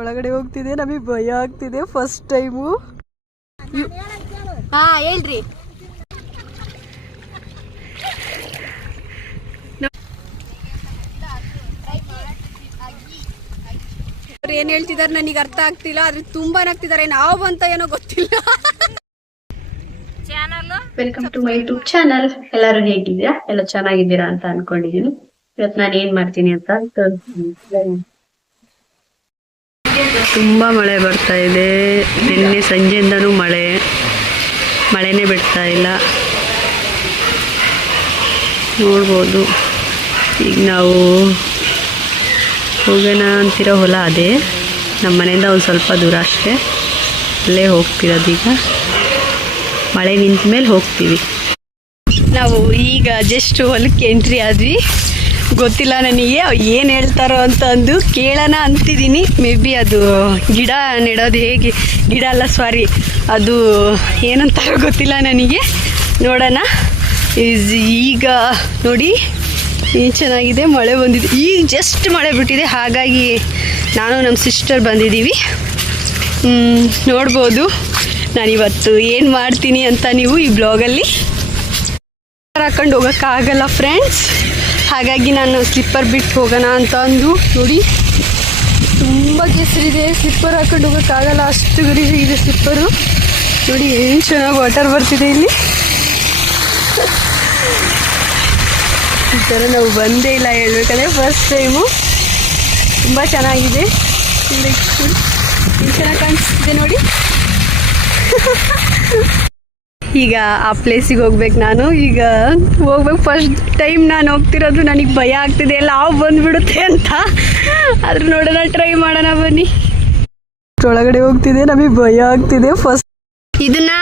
ಒಳಗಡೆ ಹೋಗ್ತಿದೆ, ನಮಗೆ ಭಯ ಆಗ್ತಿದೆ ಫಸ್ಟ್ ಟೈಮು. ಹಾ ಹೇಳ್ರಿ. ಅವ್ರು ಏನ್ ಹೇಳ್ತಿದಾರೆ ನನಗೆ ಅರ್ಥ ಆಗ್ತಿಲ್ಲ, ಆದ್ರೆ ತುಂಬಾ ಆಗ್ತಿದ್ದಾರೆ. ನಾವು ಬಂತ ಏನೋ ಗೊತ್ತಿಲ್ಲ. Welcome to my YouTube channel. ಎಲ್ಲರೂ ಹೇಗಿದ್ದೀರಾ? ಎಲ್ಲ ಚೆನ್ನಾಗಿದ್ದೀರಾ ಅಂತ ಅನ್ಕೊಂಡಿದೀನಿ. ಇವತ್ತು ನಾನು ಏನ್ ಮಾಡ್ತೀನಿ ಅಂತ ತುಂಬಾ ಮಳೆ ಬರ್ತಾ ಇದೆ. ನಿನ್ನೆ ಸಂಜೆಯಿಂದನೂ ಮಳೆನೇ ಬಿಡ್ತಾ ಇಲ್ಲ. ನೋಡ್ಬೋದು. ಈಗ ನಾವು ಹೋಗೋಣ ಅಂತಿರೋ ಹೊಲ ಅದೇ, ನಮ್ಮ ಮನೆಯಿಂದ ಒಂದು ಸ್ವಲ್ಪ ದೂರ ಅಷ್ಟೇ. ಅಲ್ಲೇ ಹೋಗ್ತಿರೋದು. ಈಗ ಮಳೆ ನಿಂತ ಮೇಲೆ ಹೋಗ್ತೀವಿ. ನಾವು ಈಗ ಜಸ್ಟ್ ಹೊಲಕ್ಕೆ ಎಂಟ್ರಿ ಆದ್ವಿ. ಗೊತ್ತಿಲ್ಲ ನನಗೆ ಏನು ಹೇಳ್ತಾರೋ ಅಂತ ಅಂದು ಕೇಳೋಣ ಅಂತಿದ್ದೀನಿ. ಮೇ ಬಿ ಅದು ಗಿಡ ನೆಡೋದು ಹೇಗೆ, ಗಿಡ ಅಲ್ಲ ಸಾರಿ, ಅದು ಏನಂತಾರೋ ಗೊತ್ತಿಲ್ಲ ನನಗೆ. ನೋಡೋಣ. ಈಗ ನೋಡಿ ಏನು ಚೆನ್ನಾಗಿದೆ, ಮಳೆ ಬಂದಿದೆ. ಈಗ ಜಸ್ಟ್ ಮಳೆ ಬಿಟ್ಟಿದೆ, ಹಾಗಾಗಿ ನಾನು ನಮ್ಮ ಸಿಸ್ಟರ್ ಬಂದಿದ್ದೀವಿ. ನೋಡ್ಬೋದು ನಾನಿವತ್ತು ಏನು ಮಾಡ್ತೀನಿ ಅಂತ. ನೀವು ಈ ಬ್ಲಾಗಲ್ಲಿ ಹಾಕೊಂಡು ಹೋಗೋಕ್ಕಾಗಲ್ಲ ಫ್ರೆಂಡ್ಸ್, ಹಾಗಾಗಿ ನಾನು ಸ್ಲಿಪ್ಪರ್ ಬಿಟ್ಟು ಹೋಗೋಣ ಅಂತ ಅಂದು. ನೋಡಿ ತುಂಬ ಕೆಸರಿದೆ, ಸ್ಲಿಪ್ಪರ್ ಹಾಕೊಂಡು ಹೋಗೋಕ್ಕಾಗಲ್ಲ, ಅಷ್ಟು ಗಲೀಜಿದೆ ಸ್ಲಿಪ್ಪರು. ನೋಡಿ ಏನು ಚೆನ್ನಾಗಿ ವಾಟರ್ ಬರ್ತಿದೆ ಇಲ್ಲಿ. ಈ ಥರ ನಾವು ಬಂದೇ ಇಲ್ಲ ಹೇಳ್ಬೇಕಂದ್ರೆ, ಫಸ್ಟ್ ಟೈಮು. ತುಂಬ ಚೆನ್ನಾಗಿದೆ, ಏನು ಚೆನ್ನಾಗಿ ಕಾಣಿಸ್ತಿದೆ ನೋಡಿ. ಈಗ ಆ ಪ್ಲೇಸಿಗೆ ಹೋಗ್ಬೇಕು ನಾನು. ಈಗ ಹೋಗ್ಬೇಕು, ಫಸ್ಟ್ ಟೈಮ್ ನಾನು ಹೋಗ್ತಿರೋದು. ನನಗೆ ಭಯ ಆಗ್ತಿದೆ, ಎಲ್ಲ ಹಾವು ಬಂದುಬಿಡುತ್ತೆ ಅಂತ. ಆದ್ರೆ ನೋಡೋಣ, ಟ್ರೈ ಮಾಡೋಣ ಬನ್ನಿ. ಒಳಗಡೆ ಹೋಗ್ತಿದೆ, ನಮಗೆ ಭಯ ಆಗ್ತಿದೆ ಫಸ್ಟ್. ಇದನ್ನ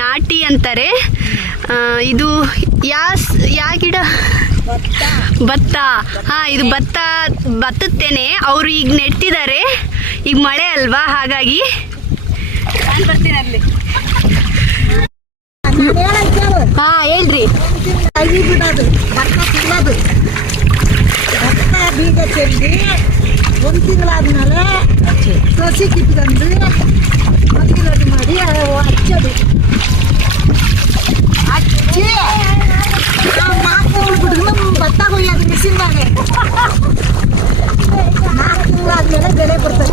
ನಾಟಿ ಅಂತಾರೆ. ಇದು ಯಾ ಗಿಡ? ಭತ್ತ. ಇದು ಭತ್ತತ್ತೇನೆ. ಅವರು ಈಗ ನೆಟ್ಟಿದ್ದಾರೆ. ಈಗ ಮಳೆ ಅಲ್ವಾ, ಹಾಗಾಗಿ ನಾನು ಬರ್ತೀನಿ ಅಲ್ಲಿ. ಹೇಳ್ರಿ. ಬಿಡೋದು ಭತ್ತ ತಿನ್ನೋದು, ಭತ್ತ ಬೀಜ ಚೆಲ್ಲಿ 1 ತಿಂಗಳಾದ್ಮೇಲೆ ಸಸಿ ಕಿತ್ಕೊಂಡು ಮದ್ಗಿಲೋದು ಮಾಡಿ ಹಚ್ಚೋದು. ಹಚ್ಚಿ 4 ತಿಂಗಳು ಬಿಟ್ಟು ಭತ್ತ ಕೊಯ್ಯೋದು ಮಿಷಿನ್ದಾಗೆ. 4 ತಿಂಗಳಾದ್ಮೇಲೆ ಬೆಳೆ ಬರ್ತದೆ.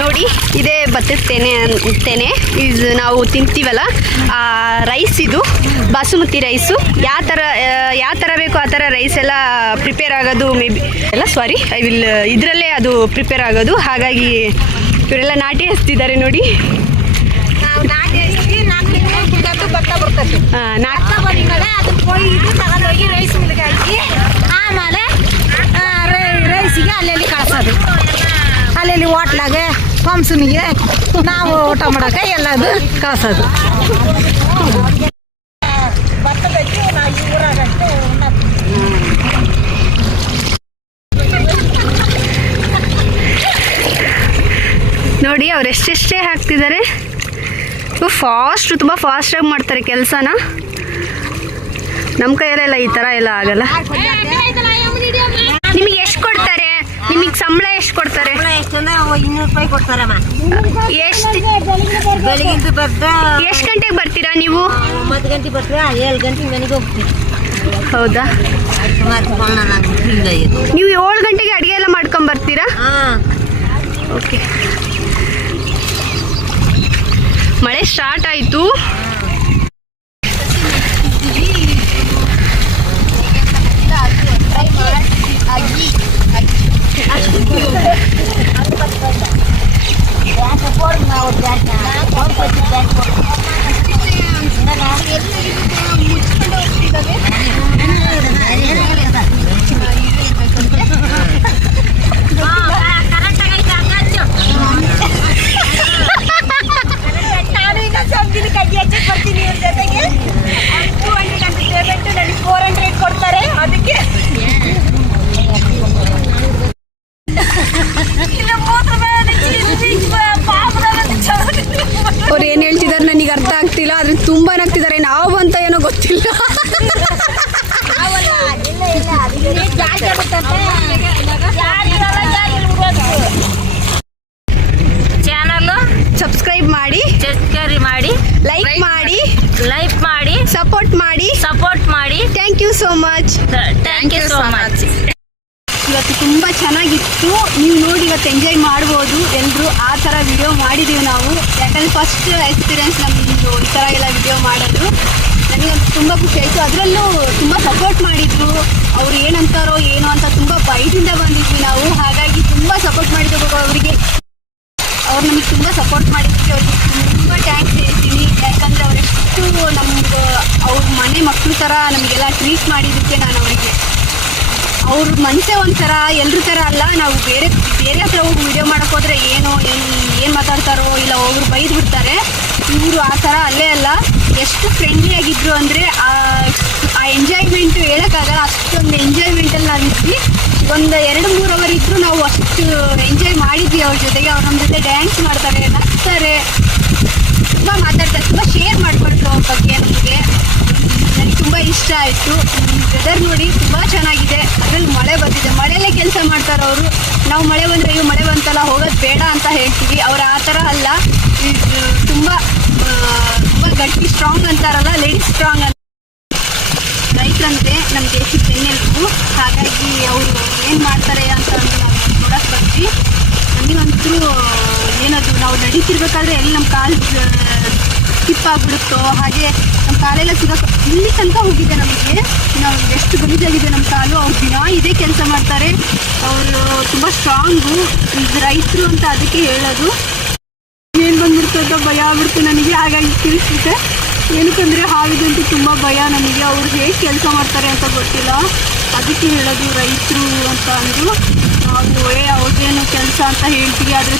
ನೋಡಿ, ಇದೇ ಭತ್ತದ ತೆನೆ. ಇದು ನಾವು ತಿಂತೀವಲ್ಲ, ರೈಸ್. ಇದು ಬಾಸುಮತಿ ರೈಸು. ಯಾವ ಥರ ಬೇಕೋ ಆ ಥರ ರೈಸ್ ಎಲ್ಲ ಪ್ರಿಪೇರ್ ಆಗೋದು. ಮೇ ಬಿ ಎಲ್ಲ ಸಾರಿ, ಇದರಲ್ಲೇ ಅದು ಪ್ರಿಪೇರ್ ಆಗೋದು. ಹಾಗಾಗಿ ಇವರೆಲ್ಲ ನಾಟಿ ಹಚ್ತಿದ್ದಾರೆ ನೋಡಿ. ನಾವು ನಾಟಿ ಹಚ್ಚಿ 4 ತಿಂಗಳು ಬಿಡೋದು ಭತ್ತ ಬರ್ತದೆ. ಭತ್ತ ಬಂದ್ಮೇಲೆ ಅದನ್ನ ಕೊಯ್ದು ತಗೊಂಡೋಗಿ ರೈಸ್ ಮಿಲ್ಗೆ ಹಾಕಿ, ಆಮೇಲೆ ರೈಸಿಗೆ ಅಲ್ಲೆಲ್ಲಿ ಕಳ್ಸೋದು. ಅಲ್ಲೆಲ್ಲಿ ಹೋಟ್ಲಾಗೆ ಫಂಕ್ಷನ್ಗೆ ನಾವು ಊಟ ಮಾಡೋಕೆ ಎಲ್ಲದು ಕಳ್ಸೋದು. ನೋಡಿ ಅವ್ರು ಎಷ್ಟೆಷ್ಟೇ ಹಾಕ್ತಿದ್ದಾರೆ. ತುಂಬ ಫಾಸ್ಟಾಗಿ ಮಾಡ್ತಾರೆ ಕೆಲಸನ. ನಮ್ಮ ಕೈಯಲ್ಲೆಲ್ಲ ಈ ಥರ ಎಲ್ಲ ಆಗಲ್ಲ. ನಿಮಗೆ ಎಷ್ಟು ಕೊಡ್ತಾರೆ? ನಿಮಗೆ ಸಂಬಳ ಎಷ್ಟು ಕೊಡ್ತಾರೆ? 200 ರೂಪಾಯಿ ಕೊಡ್ತಾರಮ್ಮ. ಬೆಳಿಗ್ಗೆ ಎಷ್ಟು ಗಂಟೆಗೆ ಬರ್ತೀರಾ ನೀವು? 9 ಗಂಟೆಗೆ ಬರ್ತೀರಾ, 7 ಗಂಟೆಗೆ ಮನೆಗೆ ಹೋಗ್ತೀವಿ. ಹೌದಾ? ನೀವು 7 ಗಂಟೆಗೆ ಅಡುಗೆ ಎಲ್ಲ ಮಾಡ್ಕೊಂಡ್ ಬರ್ತೀರಾ? ಓಕೆ. ಮಳೆ ಸ್ಟಾರ್ಟ್ ಆಯಿತು. ಬರ್ತೀನಿ ಜೊತೆಗೆ 200 ಅಂತ ಪೇಮೆಂಟ್ ನನಗೆ 400 ಕೊಡ್ತಾರೆ. ಅದಕ್ಕೆ ಅವ್ರು ಏನ್ ಹೇಳ್ತಿದಾರೆ ನನಗೆ ಅರ್ಥ ಆಗ್ತಿಲ್ಲ, ಆದ್ರೆ ತುಂಬಾ ಆಗ್ತಿದ್ದಾರೆ. ನಾವು ಬಂತ ಏನೋ ಗೊತ್ತಿಲ್ಲ. ಇಲ್ಲ ತುಂಬ ಚೆನ್ನಾಗಿತ್ತು. ನೀವು ನೋಡಿ ಇವತ್ತು ಎಂಜಾಯ್ ಮಾಡ್ಬೋದು ಎಲ್ಲರೂ. ಆ ಥರ ವಿಡಿಯೋ ಮಾಡಿದ್ದೀವಿ ನಾವು. ಯಾಕಂದರೆ ಫಸ್ಟ್ ಎಕ್ಸ್ಪೀರಿಯೆನ್ಸ್ ನಮ್ಮದು ಈ ಥರ ಎಲ್ಲ ವಿಡಿಯೋ ಮಾಡೋದು. ನನಗಂತೂ ತುಂಬ ಖುಷಿ ಆಯಿತು. ಅದರಲ್ಲೂ ತುಂಬ ಸಪೋರ್ಟ್ ಮಾಡಿದ್ರು. ಅವ್ರು ಏನಂತಾರೋ ಏನೋ ಅಂತ ತುಂಬ ಬೈದಿಂದ ಬಂದಿದ್ವಿ ನಾವು. ಹಾಗಾಗಿ ತುಂಬ ಸಪೋರ್ಟ್ ಮಾಡಿದ್ರು ಅವರಿಗೆ. ಅವ್ರು ನಮಗೆ ತುಂಬ ಸಪೋರ್ಟ್ ಮಾಡಿದ್ದಕ್ಕೆ ಅವ್ರಿಗೆ ತುಂಬ ಥ್ಯಾಂಕ್ಸ್ ಹೇಳ್ತೀನಿ. ಯಾಕಂದರೆ ಅವರೆಷ್ಟು ನಮ್ಗೆ ಅವ್ರ ಮನೆ ಮಕ್ಕಳು ಥರ ನಮಗೆಲ್ಲ ಟ್ರೀಟ್ ಮಾಡಿದ್ದಕ್ಕೆ ನಾನು ಅವರಿಗೆ. ಅವ್ರ ಮನಸ್ಸೇ ಒಂಥರ, ಎಲ್ಲರ ಥರ ಅಲ್ಲ. ನಾವು ಬೇರೆ ಹತ್ರ ಹೋಗಿ ವಿಡಿಯೋ ಮಾಡೋಕ್ಕೆ ಹೋದರೆ ಏನು ಮಾತಾಡ್ತಾರೋ ಇಲ್ಲ ಒಬ್ರು ಬೈದು ಬಿಡ್ತಾರೆ. ಇವರು ಆ ಥರ ಅಲ್ಲೇ ಅಲ್ಲ. ಎಷ್ಟು ಫ್ರೆಂಡ್ಲಿ ಆಗಿದ್ರು ಅಂದರೆ ಆ ಎಂಜಾಯ್ಮೆಂಟು ಹೇಳೋಕ್ಕಾಗಲ್ಲ. ಅಷ್ಟೊಂದು ಎಂಜಾಯ್ಮೆಂಟಲ್ಲಿ ನಾವಿದ್ವಿ. ಒಂದು 2-3 ಅವರ್ ಇದ್ದರೂ ನಾವು ಅಷ್ಟು ಎಂಜಾಯ್ ಮಾಡಿದ್ವಿ ಅವ್ರ ಜೊತೆಗೆ. ಅವ್ರು ನಮ್ಮ ಜೊತೆ ಡ್ಯಾನ್ಸ್ ಮಾಡ್ತಾರೆ, ನಗ್ತಾರೆ, ತುಂಬ ಮಾತಾಡ್ತಾರೆ, ತುಂಬ ಶೇರ್ ಮಾಡಿಕೊಟ್ರು ಅವ್ರ ಬಗ್ಗೆ ನಮಗೆ. ನನಗೆ ತುಂಬ ಇಷ್ಟ ಆಯಿತು. ವೆದರ್ ನೋಡಿ ತುಂಬ ಚೆನ್ನಾಗಿದೆ. ಅದರಲ್ಲಿ ಮಳೆ ಬಂದಿದೆ. ಮಳೆಯಲ್ಲೇ ಕೆಲಸ ಮಾಡ್ತಾರೆ ಅವರು. ನಾವು ಮಳೆ ಬಂದರೆ ಅಯ್ಯೋ ಮಳೆ ಬಂತಲ್ಲ ಹೋಗೋದು ಬೇಡ ಅಂತ ಹೇಳ್ತೀವಿ. ಅವ್ರು ಆ ಥರ ಅಲ್ಲ. ತುಂಬ ಗಟ್ಟಿ ಸ್ಟ್ರಾಂಗ್ ಅಂತಾರಲ್ಲ, ಲೇಡಿ ಸ್ಟ್ರಾಂಗ್ ಅಂತ. ರೈತರಂತೆ ನಮ್ಮ ದೇಶದ ಬೆನ್ನೆಲುಬು. ಹಾಗಾಗಿ ಅವರು ಏನು ಮಾಡ್ತಾರೆ ಅಂತ ನಾವು ನೋಡೋಕ್ಕೆ ಬರ್ತೀವಿ. ನನಗಂತೂ ಏನದು ನಾವು ನಡೀತಿರ್ಬೇಕಾದ್ರೆ ಎಲ್ಲಿ ನಮ್ಮ ಕಾಲು ಸ್ಕಿಪ್ ಆಗಿಬಿಡುತ್ತೋ ಹಾಗೆ ನಮ್ಮ ಕಾಲೆಲ್ಲ ಸಿಗೋಕೆ ಇಲ್ಲಿ ತನಕ ಹೋಗಿದೆ ನಮಗೆ. ನಾವು ಎಷ್ಟು ಗಲೀಜಾಗಿದೆ ನಮ್ಮ ಕಾಲು. ಅವ್ರು ದಿನ ಇದೇ ಕೆಲಸ ಮಾಡ್ತಾರೆ. ಅವರು ತುಂಬ ಸ್ಟ್ರಾಂಗು. ಈಗ ರೈತರು ಅಂತ ಅದಕ್ಕೆ ಹೇಳೋದು. ಏನು ಬಂದ್ಬಿಡ್ತು ಅಂತ ಭಯ ಆಗ್ಬಿಡ್ತು ನನಗೆ. ಹಾಗಾಗಿ ತಿಳಿಸ್ಬಿಟ್ಟೆ. ಏನಕ್ಕಂದರೆ ಹಾವಿದಂತೂ ತುಂಬ ಭಯ ನನಗೆ. ಅವ್ರು ಹೇಗೆ ಕೆಲಸ ಮಾಡ್ತಾರೆ ಅಂತ ಗೊತ್ತಿಲ್ಲ. ಅದಕ್ಕೆ ಹೇಳೋದು ರೈತರು ಅಂತ ಅಂದು. ನಾವು ಅವ್ರಿಗೇನು ಕೆಲಸ ಅಂತ ಹೇಳ್ತೀವಿ, ಆದರೆ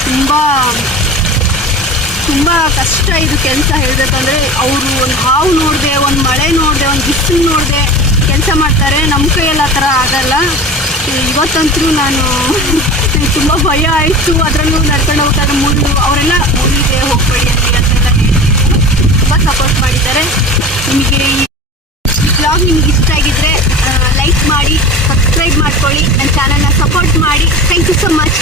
ತುಂಬ ಕಷ್ಟ ಇದು ಕೆಲಸ ಹೇಳಬೇಕಂದ್ರೆ. ಅವರು ಒಂದು ಹಾವು ನೋಡಿದೆ, ಒಂದು ಮಳೆ ನೋಡಿದೆ, ಒಂದು ಬಿಸಿಲು ನೋಡಿದೆ ಕೆಲಸ ಮಾಡ್ತಾರೆ. ನಮ್ಮ ಕೈಯಲ್ಲಿ ಆ ಥರ ಆಗಲ್ಲ. ಇವತ್ತಂತೂ ನನಗೆ ತುಂಬ ಭಯ ಆಯಿತು. ಅದರಲ್ಲೂ ನಡ್ಕೊಂಡು ಹೋಗ್ತಾರೆ ಮುಳ್ಳು. ಅವರೆಲ್ಲ ಮುಳ್ಳಿದೆ ಹೋಗ್ಬೇಡಿ ಅಂತ ಅಂತೆಲ್ಲ ಹೇಳ್ತಿದ್ರು. ತುಂಬ ಸಪೋರ್ಟ್ ಮಾಡಿದ್ದಾರೆ. ನಿಮಗೆ ಈ ಬ್ಲಾಗ್ ನಿಮಗೆ ಇಷ್ಟ ಆಗಿದ್ದರೆ ಲೈಕ್ ಮಾಡಿ, ಸಬ್ಸ್ಕ್ರೈಬ್ ಮಾಡ್ಕೊಳ್ಳಿ, ನನ್ನ ಚಾನಲ್ನ ಸಪೋರ್ಟ್ ಮಾಡಿ. Thank you so much.